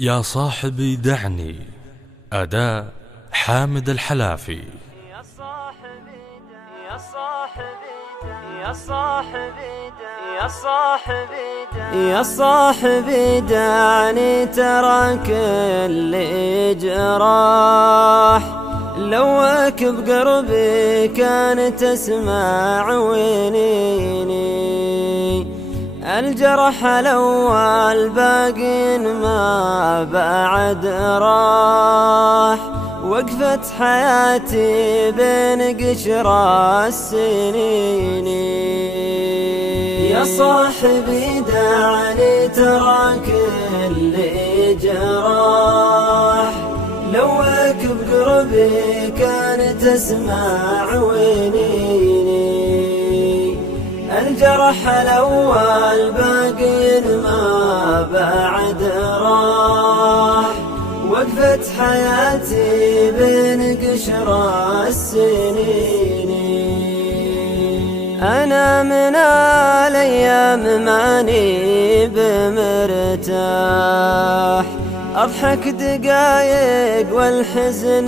يا صاحبي دعني. أداء حامد الحلافي. يا صاحبي يا صاحبي يا صاحبي يا صاحبي يا صاحبي دعني تراك اللي جراح لوك بقربي كان تسمع وينيني الجرح الأول باقي ما بعد راح وقفت حياتي بين قشرة السنين يا صاحبي دعني تراك اللي جراح لوك بقربي كان تسمع وينيني الجرح الأول باقي ما بعد راح وقفت حياتي بين قشرة السنين أنا من الأيام ماني بمرتاح أضحك دقايق والحزن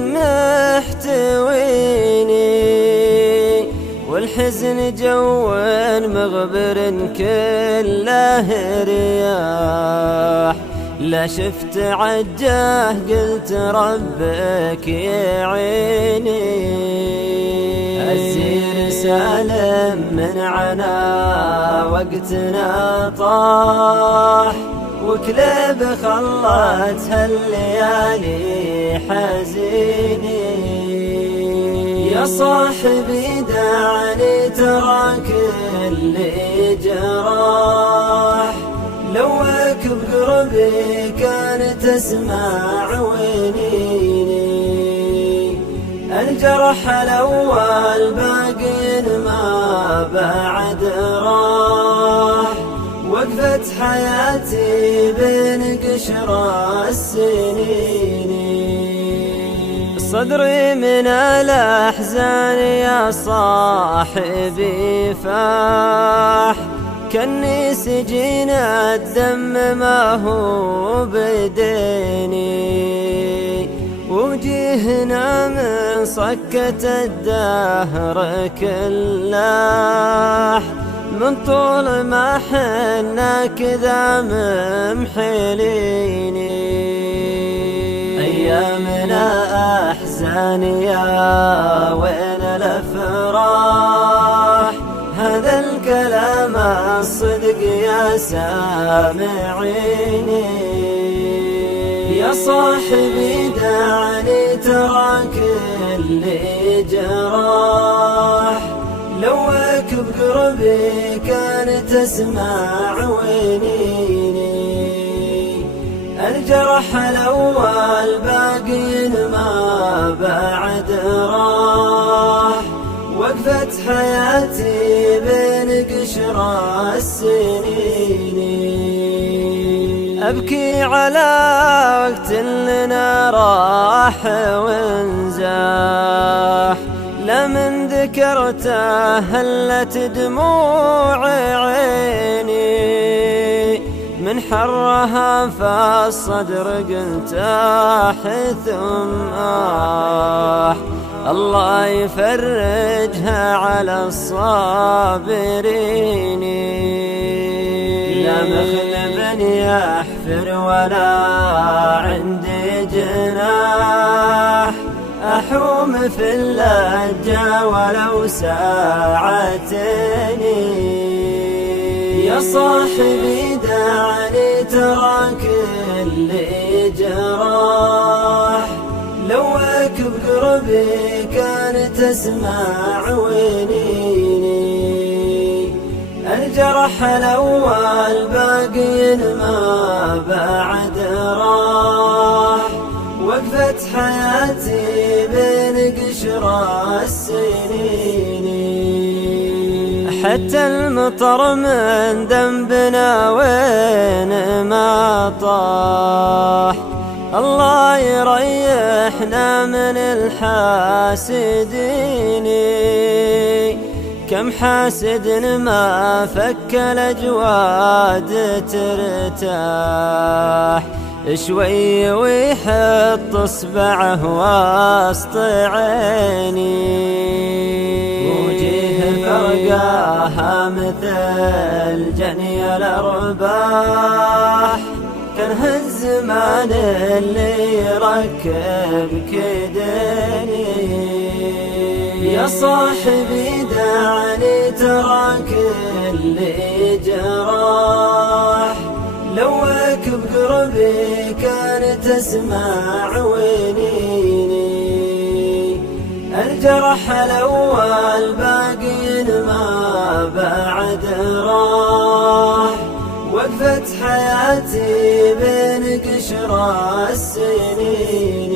محتويني والحزن جو مغبر كله رياح لا شفت عجاه قلت ربك يعيني الزير سالم من عنا وقتنا طاح وكليب خلتها الليالي حزيني يا صاحبي دعني تراك اللي جراح لوك بقربي كان تسمع وينيني الجرح الأول باقي ما بعد راح وقفت حياتي بين قشرة السنين صدري من الأحزان يا صاحبي فاح كني سجين الدم ما هو بديني وجيهنا من صكة الدهر كلاح من طول ما حنا كذا ممحليني أيامنا أحزان يا وين الأفراح هذا الكلام الصدق يا سامعيني يا صاحبي دعني تراك اللي جراح لوك بقربي كان تسمع وينيني الجرح الأول باقي ما بعد راح وقفت حياتي بين قشرة السنين أبكي على وقت لنا راح وانزاح لمن ذكرته هلت دموع عيني من حرها فالصدر قلت ثم الله يفرجها على الصابرين لا مخلب يحفر ولا عندي جناح أحوم في اللجة ولو ساعتين يا صاحبي دعني تراك اللي جراح لوك بقربي كان تسمع وينيني الجرح الأول باقي ما بعد راح وقفت حياتي بين قشرة السنين حتى المطر من ذنبنا وين ما طاح الله يريحنا من الحاسدين كم حاسد ما فك الأجواد ترتاح شوي ويحط اصبعه وسط عيني، وجيه فرقاها مثل جني الارباح، كره الزمان اللي يركب كدني. يا صاحبي دعني ترى كل جراح، لوك بقربي كان تسمع ونيني، الجرح الاول باقي ما بعد راح، وقفت حياتي بين قشر السنين.